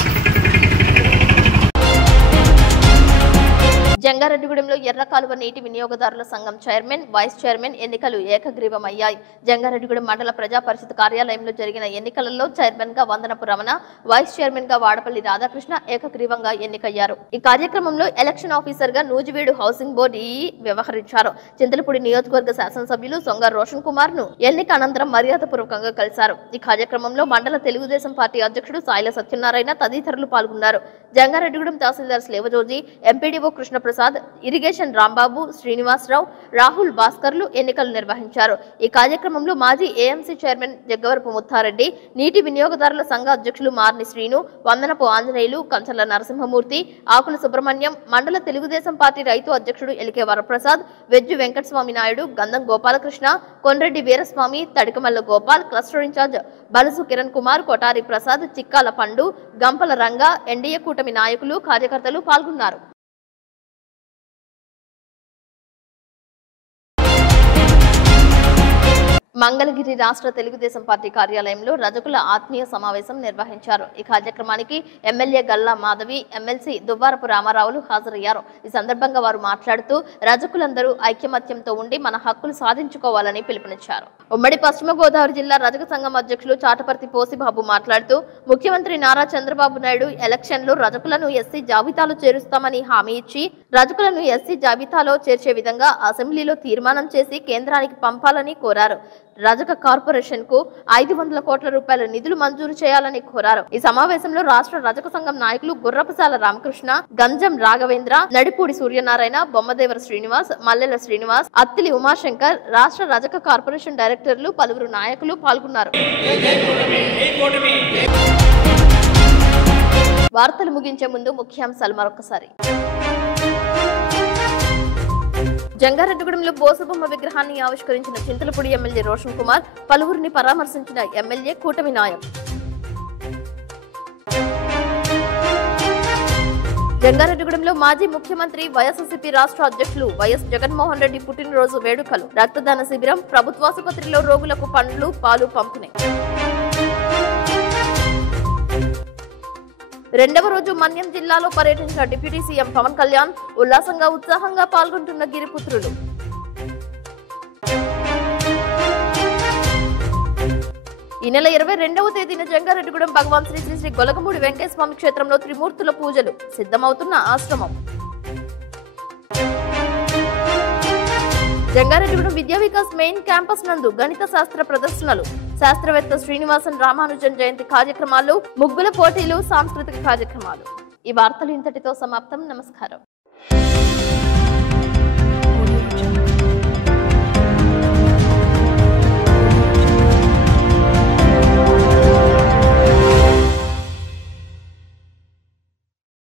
జంగారెడ్డిగూడెంలో ఎర్రకాలువ నీటి వినియోగదారుల సంఘం చైర్మన్, వైస్ చైర్మన్ ఎన్నికలు ఏకగ్రీవమయ్యాయి. జంగారెడ్డిగూడెం మండల ప్రజా పరిషత్ కార్యాలయంలో జరిగిన ఎన్నికలలో చైర్మన్ గా వందనపు రమణ, వైస్ చైర్మన్ గా వాడపల్లి రాధాకృష్ణ ఏకగ్రీవంగా ఎన్నికయ్యారు. ఈ కార్యక్రమంలో ఎలక్షన్ ఆఫీసర్ గా నూజివీడు హౌసింగ్ బోర్డు ఈఈ వ్యవహరించారు. చింతలపూడి నియోజకవర్గ శాసనసభ్యులు సొంగ రోషన్ కుమార్ ను ఎన్నిక అనంతరం మర్యాదపూర్వకంగా కలిశారు. ఈ కార్యక్రమంలో మండల తెలుగుదేశం పార్టీ అధ్యక్షుడు సాయిల సత్యనారాయణ తదితరులు పాల్గొన్నారు. జంగారెడ్డిగూడెం తహసీల్దార్ స్లేవజోజీ, ఎంపీడీఓ కృష్ణప్రసాద్, ఇరిగేషన్ రాంబాబు, శ్రీనివాసరావు, రాహుల్ భాస్కర్లు ఎన్నికలు నిర్వహించారు. ఈ కార్యక్రమంలో మాజీ ఏఎంసీ చైర్మన్ జగ్గవరపు ముత్తారెడ్డి, నీటి వినియోగదారుల సంఘ అధ్యక్షులు మార్ని శ్రీను, వందనపు ఆంజనేయులు, కంచర్ల నరసింహమూర్తి, ఆకుల సుబ్రహ్మణ్యం, మండల తెలుగుదేశం పార్టీ రైతు అధ్యక్షుడు ఎలికే వరప్రసాద్, వెజ్జు వెంకటస్వామి నాయుడు, గంధం గోపాలకృష్ణ, కొండ్రెడ్డి వీరస్వామి, తడికమల్ల గోపాల్, క్లస్టర్ ఇన్ఛార్జ్ బలసు కిరణ్ కుమార్, కొటారి ప్రసాద్, చిక్కాల పండు, గంపల రంగా, ఎన్డీఏ కూటమి నాయకులు, కార్యకర్తలు పాల్గొన్నారు. మంగళగిరి రాష్ట్ర తెలుగుదేశం పార్టీ కార్యాలయంలో రజకుల ఆత్మీయ సమావేశం నిర్వహించారు. ఈ కార్యక్రమానికి ఎమ్మెల్యే గల్లా మాధవి, ఎమ్మెల్సీ దువ్వారపు రామారావులు హాజరయ్యారు. ఈ సందర్భంగా వారు మాట్లాడుతూ రజకులందరూ ఐక్యమత్యంతో ఉండి మన హక్కులు సాధించుకోవాలని పిలుపునిచ్చారు. ఉమ్మడి పశ్చిమ గోదావరి జిల్లా రజక సంఘం అధ్యక్షులు చాటపర్తి పోసిబాబు మాట్లాడుతూ ముఖ్యమంత్రి నారా చంద్రబాబు నాయుడు ఎలక్షన్లో రజకులను ఎస్సీ జాబితాలో చేరుస్తామని హామీ ఇచ్చి రజకులను ఎస్సీ జాబితాలో చేర్చే విధంగా అసెంబ్లీలో తీర్మానం చేసి కేంద్రానికి పంపాలని కోరారు. రజక కార్పొరేషన్ కు 500 కోట్ల రూపాయల నిధులు మంజూరు చేయాలని కోరారు. ఈ సమావేశంలో రాష్ట్ర రజక సంఘం నాయకులు గుర్రపసాల రామకృష్ణ, గంజం రాఘవేంద్ర, నడిపూడి సూర్యనారాయణ, బొమ్మదేవర శ్రీనివాస్, మల్లెల శ్రీనివాస్, అత్తిలి ఉమాశంకర్, రాష్ట్ర రజక కార్పొరేషన్ డైరెక్టర్లు, పలువురు నాయకులు పాల్గొన్నారు. వార్తలు ముగించే ముందు ముఖ్యాంశాలు మరొకసారి. జంగారెడ్డిగూడెంలో బోసబొమ్మ విగ్రహాన్ని ఆవిష్కరించిన చింతలపూడి ఎమ్మెల్యే రోషన్ కుమార్, పలువురిని పరామర్శించిన ఎమ్మెల్యే కూటమి నాయకులు. జంగారెడ్డిగూడెంలో మాజీ ముఖ్యమంత్రి వైఎస్ఆర్సీపీ రాష్ట్ర అధ్యక్షులు వైఎస్ జగన్మోహన్ రెడ్డి పుట్టినరోజు వేడుకలు, రక్తదాన శిబిరం, ప్రభుత్వాసుపత్రిలో రోగులకు పండ్లు, పాలు పంపిణీ. రెండవ రోజు మన్యం జిల్లాలో పర్యటించిన డిప్యూటీ సీఎం పవన్ కళ్యాణ్, ఉల్లాసంగా ఉత్సాహంగా పాల్గొంటున్న గిరిపుత్రులు. ఈ నెల 22వ తేదీన జంగారెడ్డిగూడెం భగవాన్ శ్రీ శ్రీ శ్రీ గొలగమూడి వెంకటేశ్వర స్వామి క్షేత్రంలో త్రిమూర్తుల పూజలు, సిద్ధమవుతున్న ఆశ్రమం. జంగారెడ్డిగూడెం విద్యా వికాస్ మెయిన్ క్యాంపస్ నందు గణిత శాస్త్ర ప్రదర్శనలు, శాస్త్రవేత్త శ్రీనివాసన్ రామానుజన్ జయంతి కార్యక్రమాలు, ముగ్గుల పోటీలు, సాంస్కృతిక కార్యక్రమాలు. ఈ వార్తలు ఇంతటితో సమాప్తం. నమస్కారం.